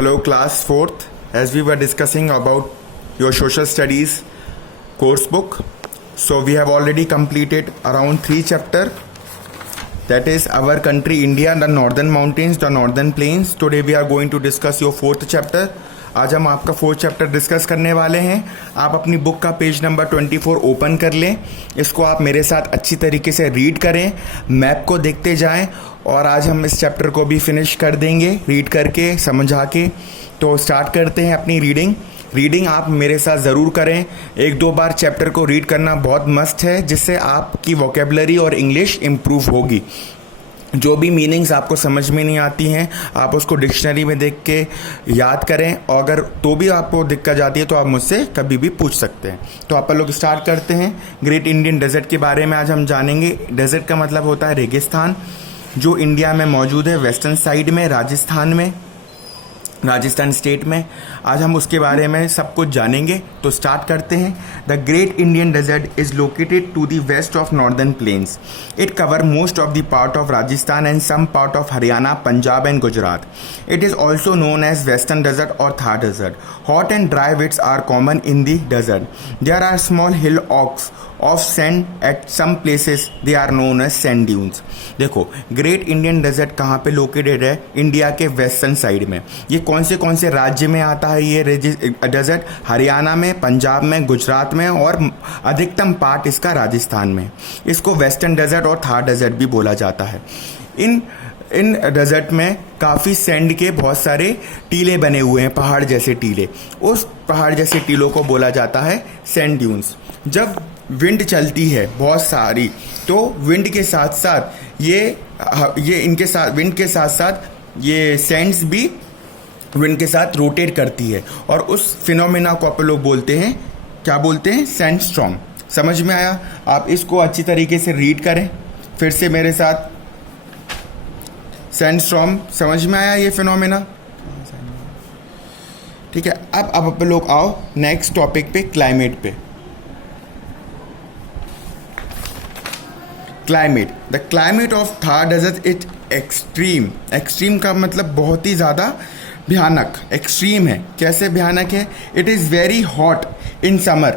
Hello, class 4th. As we were discussing about your social studies course book, so we have already completed around 3 chapter. That is our country India, the northern mountains, the northern plains. Today we are going to discuss your 4th chapter. आज हम आपका 4th chapter discuss करने वाले हैं. आप अपनी book का page number 24 open कर लें. इसको आप मेरे साथ अच्छी तरीके से रीड करें, मैप को देखते जाएं और आज हम इस चैप्टर को भी फिनिश कर देंगे रीड करके, समझा के. तो स्टार्ट करते हैं अपनी रीडिंग आप मेरे साथ ज़रूर करें. 1-2 बार चैप्टर को रीड करना बहुत मस्ट है, जिससे आपकी वोकेबलरी और इंग्लिश इम्प्रूव होगी. जो भी मीनिंग्स आपको समझ में नहीं आती हैं आप उसको डिक्शनरी में देख के याद करें, और अगर तो भी आपको दिक्कत आती है तो आप मुझसे कभी भी पूछ सकते हैं. तो आप लोग स्टार्ट करते हैं. ग्रेट इंडियन डेजर्ट के बारे में आज हम जानेंगे. डेजर्ट का मतलब होता है रेगिस्तान, जो इंडिया में मौजूद है वेस्टर्न साइड में, राजस्थान स्टेट में. आज हम उसके बारे में सब कुछ जानेंगे. तो स्टार्ट करते हैं. The great Indian desert is located to the west of northern plains. It cover most of the part of Rajasthan and some part of Haryana, Punjab and Gujarat. It is also known as western desert और Thar desert. Hot and dry winds are common in the desert. There are small hillocks of sand at some places, they are known as sand dunes. देखो, great Indian desert कहाँ पे located है? India के western side में. ये कौन से राज्य में आता है ये डेजर्ट? हरियाणा में, पंजाब में, गुजरात में और अधिकतम पार्ट इसका राजस्थान में. इसको वेस्टर्न डेजर्ट और थार डेजर्ट भी बोला जाता है. इन डेजर्ट में काफ़ी सैंड के बहुत सारे टीले बने हुए हैं, पहाड़ जैसे टीले. उस पहाड़ जैसे टीलों को बोला जाता है सैंड ड्यून्स. जब विंड चलती है बहुत सारी, तो विंड के साथ साथ विंड के साथ साथ ये सैंड्स भी विंड के साथ रोटेट करती है, और उस फिनोमेना को आप लोग बोलते हैं, क्या बोलते हैं? सैंडस्टॉर्म. समझ में आया? आप इसको अच्छी तरीके से रीड करें फिर से मेरे साथ. सैंडस्टॉर्म समझ में आया ये फिनोमेना? ठीक है. अब आप लोग आओ नेक्स्ट टॉपिक पे, क्लाइमेट पे. Climate. The climate of Thar desert is extreme का मतलब बहुत ही ज़्यादा भयानक. एक्सट्रीम है. कैसे भयानक है? It is very hot in summer.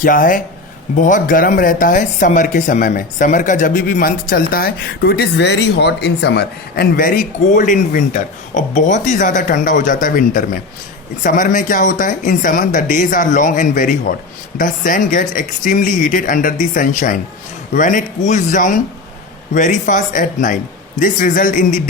क्या है? बहुत गर्म रहता है समर के समय में. समर का जब भी मंथ चलता है तो it is very hot in summer and very cold in winter. और बहुत ही ज़्यादा ठंडा हो जाता है विंटर में. समर में क्या होता है? In summer the days are long and very hot. The sun gets extremely heated under the sunshine when it cools down very fast at night. This result in the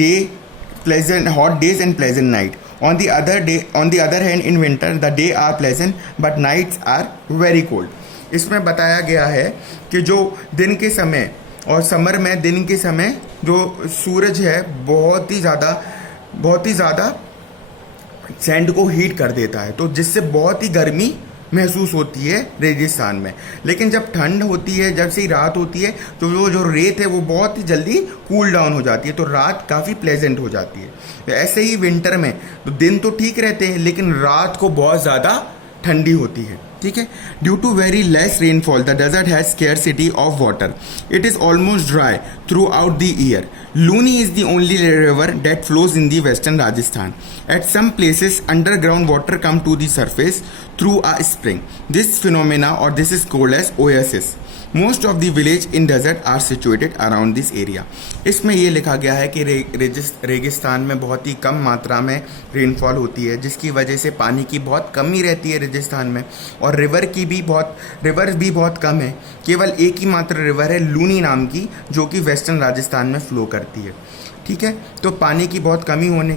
hot days and pleasant night. On the other hand, in winter the day are pleasant but nights are very cold. इसमें बताया गया है कि जो दिन के समय और समर में दिन के समय जो सूरज है बहुत ही ज़्यादा सैंड को हीट कर देता है, तो जिससे बहुत ही गर्मी महसूस होती है रेगिस्तान में. लेकिन जब ठंड होती है, जब से ही रात होती है, तो वो जो रेत है वो बहुत ही जल्दी कूल डाउन हो जाती है, तो रात काफ़ी प्लेजेंट हो जाती है. ऐसे ही विंटर में तो दिन तो ठीक रहते हैं लेकिन रात को बहुत ज़्यादा ठंडी होती है. ठीक है. Due to very less rainfall the desert has scarcity of water. It is almost dry throughout the year. Luni is the only river that flows in the western Rajasthan. At some places, underground water come to the surface through a spring. This phenomena, or this is called as oasis. Most of the village in desert are situated around this area. इसमें ये लिखा गया है कि रेगिस्तान में बहुत ही कम मात्रा में रेनफॉल होती है, जिसकी वजह से पानी की बहुत कमी रहती है रेगिस्तान में, और रिवर्स भी बहुत कम है. केवल एक ही मात्र रिवर है लूनी नाम की, जो कि वेस्टर्न राजस्थान में फ्लो करती है. ठीक है. तो पानी की बहुत कमी होने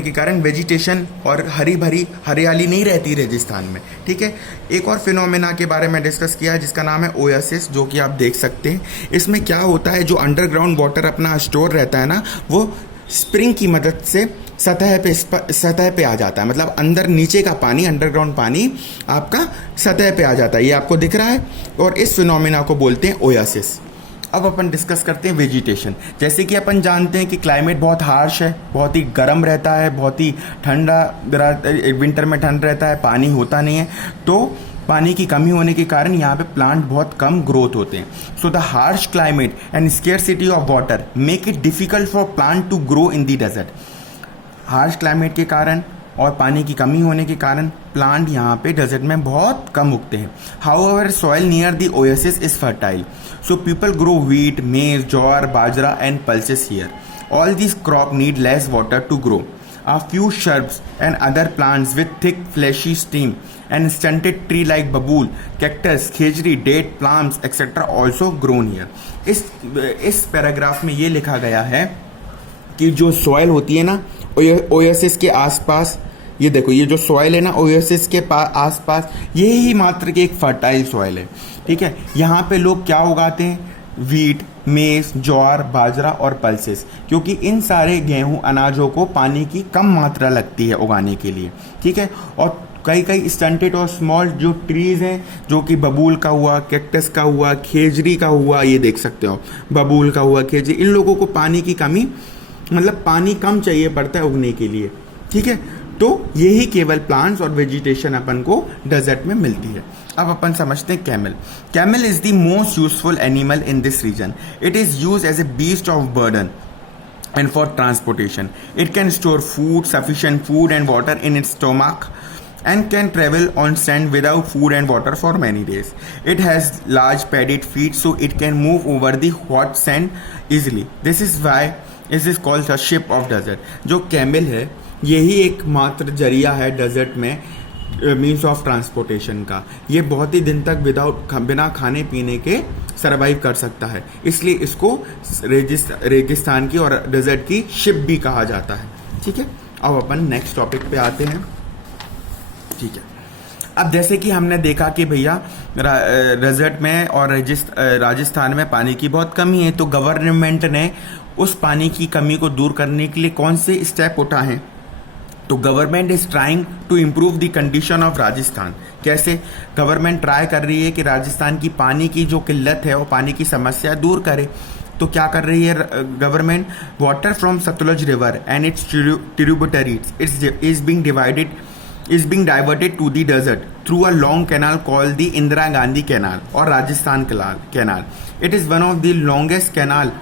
के कारण वेजिटेशन और हरियाली नहीं रहती रेगिस्तान में. ठीक है. एक और फिनोमेना के बारे में डिस्कस किया है जिसका नाम है ओएसिस, जो कि आप देख सकते हैं. इसमें क्या होता है? जो अंडरग्राउंड वाटर अपना स्टोर रहता है ना, वो स्प्रिंग की मदद से सतह पे आ जाता है. मतलब अंदर नीचे का पानी, अंडरग्राउंड पानी आपका सतह पे आ जाता है. ये आपको दिख रहा है, और इस फिनोमेना को बोलते हैं ओएसिस. अब अपन डिस्कस करते हैं वेजिटेशन. जैसे कि अपन जानते हैं कि क्लाइमेट बहुत हार्श है, बहुत ही गर्म रहता है, बहुत ही ठंडा, विंटर में ठंड रहता है, पानी होता नहीं है. तो पानी की कमी होने के कारण यहाँ पे प्लांट बहुत कम ग्रोथ होते हैं. So the harsh climate and scarcity of water make it difficult for plant to grow in the desert. Harsh climate के कारण और पानी की कमी होने के कारण प्लांट यहाँ पे डेजर्ट में बहुत कम उगते हैं. However soil near the oasis is fertile, so people grow wheat, maize, jowar, bajra and pulses here. All this crop need less water to grow. A few shrubs and other plants with thick fleshy stem and stunted tree like babul, cactus, khejri, date, plums, etc. also grown here. इस paragraph में ये लिखा गया है कि जो soil होती है ना ओएसिस के आसपास, ये देखो ये जो सॉइल है ना ओएसिस के आसपास, ये ही मात्र के एक फर्टाइल सॉइल है. ठीक है, यहाँ पे लोग क्या उगाते हैं? वीट, मेज, ज्वार, बाजरा और पल्सेस, क्योंकि इन सारे गेहूं अनाजों को पानी की कम मात्रा लगती है उगाने के लिए. ठीक है, और कई स्टंटेड और स्मॉल जो ट्रीज हैं, जो कि बबूल का हुआ, कैक्टस का हुआ, खेजरी का हुआ, ये देख सकते हो बबूल का हुआ, खेजरी, इन लोगों को पानी की कमी मतलब पानी कम चाहिए पड़ता है उगने के लिए. ठीक है, तो यही केवल प्लांट्स और वेजिटेशन अपन को डेजर्ट में मिलती है. अब अपन समझते हैं camel. Camel is the most useful animal in this region. It is use as a beast of burden and for transportation. It can store food, sufficient food and water in its stomach, and can travel on sand without food and water for many days. It has large padded feet, so it can move over the hot sand easily. This is why it is called the ship of desert. जो camel है यही एक मात्र जरिया है desert में means of transportation का. ये बहुत ही दिन तक बिना खाने पीने के सरवाइव कर सकता है, इसलिए इसको रेगिस्तान की और डेजर्ट की शिप भी कहा जाता है. ठीक है, अब अपन नेक्स्ट टॉपिक पे आते हैं. ठीक है, अब जैसे कि हमने देखा कि भैया डेजर्ट में और राजस्थान में पानी की बहुत कमी है, तो गवर्नमेंट ने उस पानी की कमी को दूर करने के लिए कौन से स्टेप उठाए हैं? तो government is trying to improve the condition of Rajasthan. कैसे? गवर्नमेंट ट्राई कर रही है कि राजस्थान की पानी की जो किल्लत है वो पानी की समस्या दूर करे. तो क्या कर रही है government? Water from Sutlej river and its tributaries is being diverted to the desert through a long canal called the Indira Gandhi Canal or Rajasthan Canal. It is one of the longest canal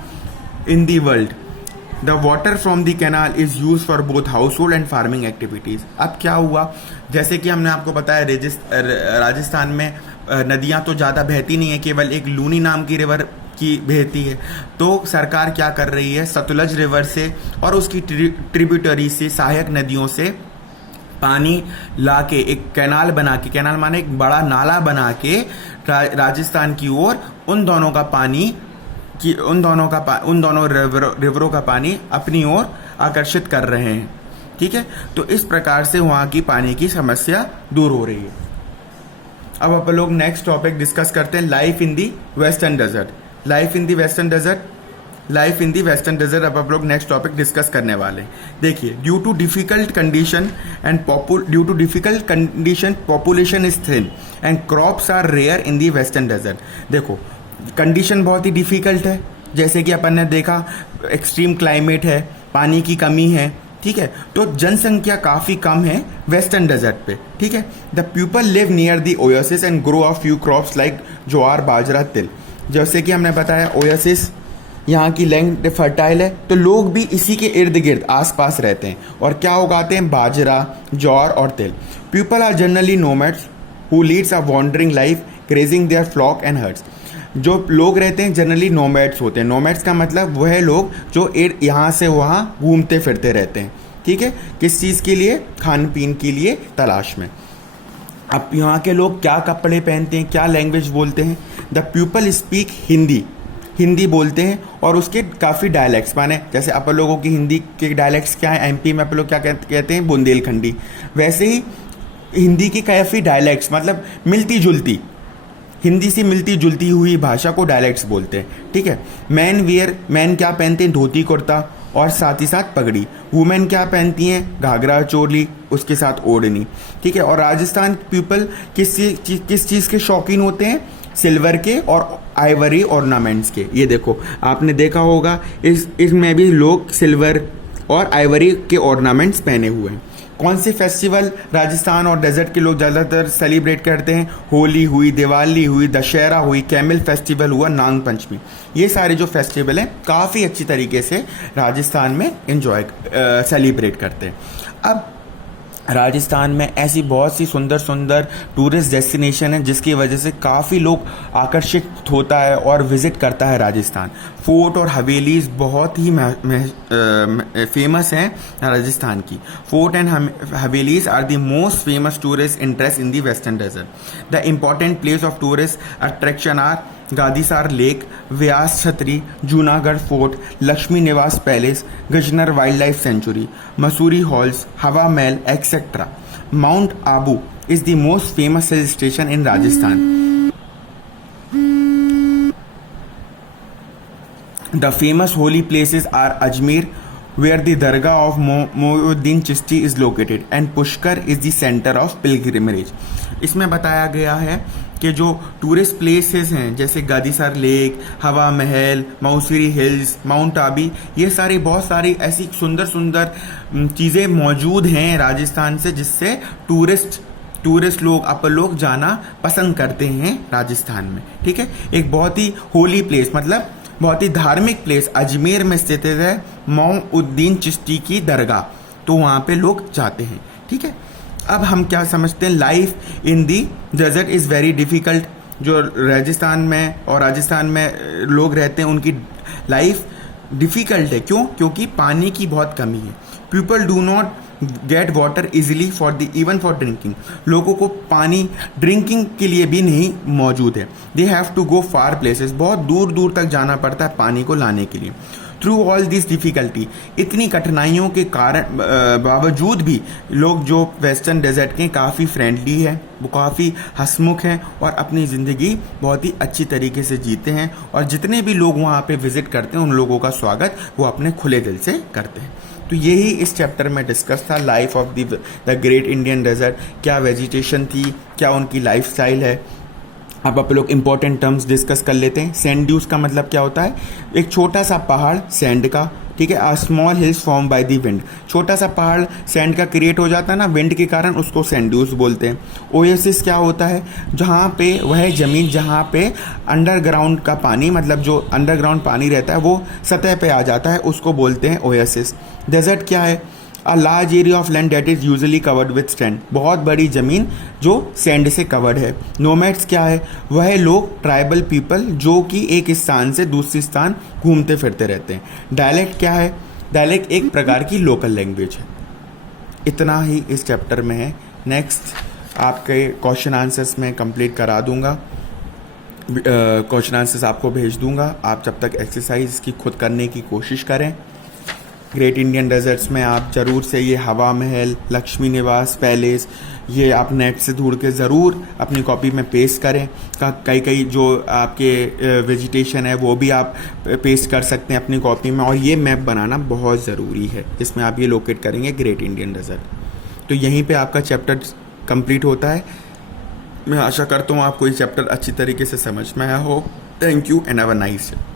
in the world. The water from the canal is used for both household and farming activities. अब क्या हुआ? जैसे कि हमने आपको बताया राजस्थान में नदियां तो ज़्यादा बहती नहीं है, केवल एक लूनी नाम की रिवर की बहती है. तो सरकार क्या कर रही है? सतलुज रिवर से और उसकी ट्रिब्यूटरी से, सहायक नदियों से पानी ला के एक कैनाल बना के, कैनाल माने एक बड़ा नाला बना के राजस्थान की ओर उन दोनों रिवरों का पानी अपनी ओर आकर्षित कर रहे हैं. ठीक है, तो इस प्रकार से वहाँ की पानी की समस्या दूर हो रही है. अब अपन लोग नेक्स्ट टॉपिक डिस्कस करते हैं, life in the western desert. Life in the western desert अब आप लोग नेक्स्ट टॉपिक डिस्कस करने वाले हैं. देखिए, due to difficult condition population is thin and crops are rare in the western desert. देखो, कंडीशन बहुत ही डिफिकल्ट है, जैसे कि अपन ने देखा एक्सट्रीम क्लाइमेट है, पानी की कमी है. ठीक है, तो जनसंख्या काफ़ी कम है वेस्टर्न डेजर्ट पे. ठीक है, the people live near the oasis and grow a few crops like jowar, bajra, til. जैसे कि हमने बताया ओएसिस यहाँ की लैंड फर्टाइल है, तो लोग भी इसी के इर्द गिर्द आसपास रहते हैं और क्या उगाते हैं? बाजरा, ज्वार और तिल. People are generally nomads who leads a wandering life grazing their flock and herds. जो लोग रहते हैं जनरली नोमैड्स होते हैं. नोमैड्स का मतलब वह लोग जो यहाँ से वहाँ घूमते फिरते रहते हैं. ठीक है, किस चीज़ के लिए? खान पीन के लिए तलाश में. अब यहाँ के लोग क्या कपड़े पहनते हैं, क्या लैंग्वेज बोलते हैं? द पीपल स्पीक हिंदी बोलते हैं और उसके काफ़ी डायलैक्ट्स, माने जैसे अपन लोगों की हिंदी के डायलैक्ट्स क्या है, एमपी में अपन लोग क्या कहते हैं? बुंदेलखंडी. वैसे ही हिंदी की काफ़ी डायलैक्ट्स मतलब हिंदी से मिलती जुलती हुई भाषा को डायलैक्ट्स बोलते हैं. ठीक है, मैन क्या पहनते हैं? धोती कुर्ता और साथ ही साथ पगड़ी. वुमेन क्या पहनती हैं? घाघरा चोली, उसके साथ ओढ़नी. ठीक है, और राजस्थान पीपल किस चीज़ के शौकीन होते हैं? सिल्वर के और आइवरी ऑर्नामेंट्स के. ये देखो, आपने देखा होगा इसमें भी लोग सिल्वर और आइवरी के ऑर्नामेंट्स पहने हुए हैं. कौन से फेस्टिवल राजस्थान और डेजर्ट के लोग ज़्यादातर सेलिब्रेट करते हैं? होली हुई, दिवाली हुई, दशहरा हुई, कैमल फेस्टिवल हुआ, नाग पंचमी। ये सारे जो फेस्टिवल हैं काफ़ी अच्छी तरीके से राजस्थान में एंजॉय सेलिब्रेट करते हैं। अब राजस्थान में ऐसी बहुत सी सुंदर सुंदर टूरिस्ट डेस्टिनेशन है जिसकी वजह से काफ़ी लोग आकर्षित होता है और विज़िट करता है राजस्थान। फोर्ट और हवेलीज़ बहुत ही फेमस हैं राजस्थान की। Fort and havelis are the most famous tourist interest in the western desert. The important place of tourist attraction are Gadisar lake, Vyas Chhatri, Junagarh fort, Lakshmi Niwas palace, Gajner wild life sanctuary, Masuri hills, Hawa Mahal etcetera. Mount Abu is the most famous hill station in Rajasthan. The famous holy places are Ajmer, where the Dargah of Moinuddin Chishti is located, and Pushkar is the center of pilgrimage. इसमें बताया गया है कि जो tourist places हैं जैसे गादीसार lake, हवा महल, मौसूरी hills, mount आबी, ये सारी बहुत सारी ऐसी सुंदर सुंदर चीज़ें मौजूद हैं राजस्थान से जिससे टूरिस्ट लोग अपर लोग जाना पसंद करते हैं राजस्थान में। ठीक है, एक बहुत ही होली प्लेस मतलब बहुत ही धार्मिक प्लेस अजमेर में स्थित है मोइनुद्दीन चिश्ती की दरगाह, तो वहाँ पे लोग जाते हैं। ठीक है, अब हम क्या समझते हैं, life in the desert is very difficult. जो राजस्थान में लोग रहते हैं उनकी लाइफ डिफ़िकल्ट है। क्यों? क्योंकि पानी की बहुत कमी है। People do not get water easily even for drinking. लोगों को पानी ड्रिंकिंग के लिए भी नहीं मौजूद है। They have to go far places, बहुत दूर दूर तक जाना पड़ता है पानी को लाने के लिए। थ्रू ऑल दिस डिफ़िकल्टी, इतनी कठिनाइयों के कारण बावजूद भी लोग जो वेस्टर्न डेजर्ट के काफ़ी फ्रेंडली है, वो काफ़ी हंसमुख हैं और अपनी ज़िंदगी बहुत ही अच्छी तरीके से जीते हैं। और जितने भी लोग वहाँ पे विज़िट करते हैं उन लोगों का स्वागत वो अपने खुले दिल से करते हैं। तो यही इस चैप्टर में डिस्कस था, life of the great Indian desert. क्या वेजिटेशन थी, क्या उनकी लाइफस्टाइल है। अब आप लोग इंपॉर्टेंट टर्म्स डिस्कस कर लेते हैं। सैंड ड्यूज का मतलब क्या होता है? एक छोटा सा पहाड़ सैंड का, ठीक है। A small hills form by the wind, छोटा सा पहाड़ सैंड का क्रिएट हो जाता है ना विंड के कारण, उसको सैंड ड्यूज बोलते हैं। ओएसिस क्या होता है? जहाँ पे वह ज़मीन जहाँ पे अंडरग्राउंड का पानी, मतलब जो अंडरग्राउंड पानी रहता है वो सतह पे आ जाता है, उसको बोलते हैं ओएसिस। डेजर्ट क्या है? A large area of land that is usually covered with sand, बहुत बड़ी ज़मीन जो सैंड से कवर्ड है। नोमैड्स क्या है? वह लोग ट्राइबल पीपल जो कि एक स्थान से दूसरे स्थान घूमते फिरते रहते हैं। डायलेक्ट क्या है? डायलेक्ट एक प्रकार की लोकल लैंग्वेज है। इतना ही इस चैप्टर में है। नेक्स्ट आपके क्वेश्चन आंसर्स में कंप्लीट करा दूंगा, क्वेश्चन आंसर्स आपको भेज दूंगा। आप जब तक एक्सरसाइज की खुद करने की कोशिश करें। ग्रेट इंडियन डेजर्ट्स में आप ज़रूर से ये हवा महल, लक्ष्मी निवास पैलेस, ये आप नेट से ढूंढ के ज़रूर अपनी कॉपी में पेस्ट करें। कई जो आपके वेजिटेशन है वो भी आप पेस्ट कर सकते हैं अपनी कॉपी में। और ये मैप बनाना बहुत ज़रूरी है, इसमें आप ये लोकेट करेंगे ग्रेट इंडियन डेजर्ट। तो यहीं पे आपका चैप्टर कंप्लीट होता है। मैं आशा करता हूँ आपको ये चैप्टर अच्छी तरीके से समझ में आया हो। Thank you and have a nice day.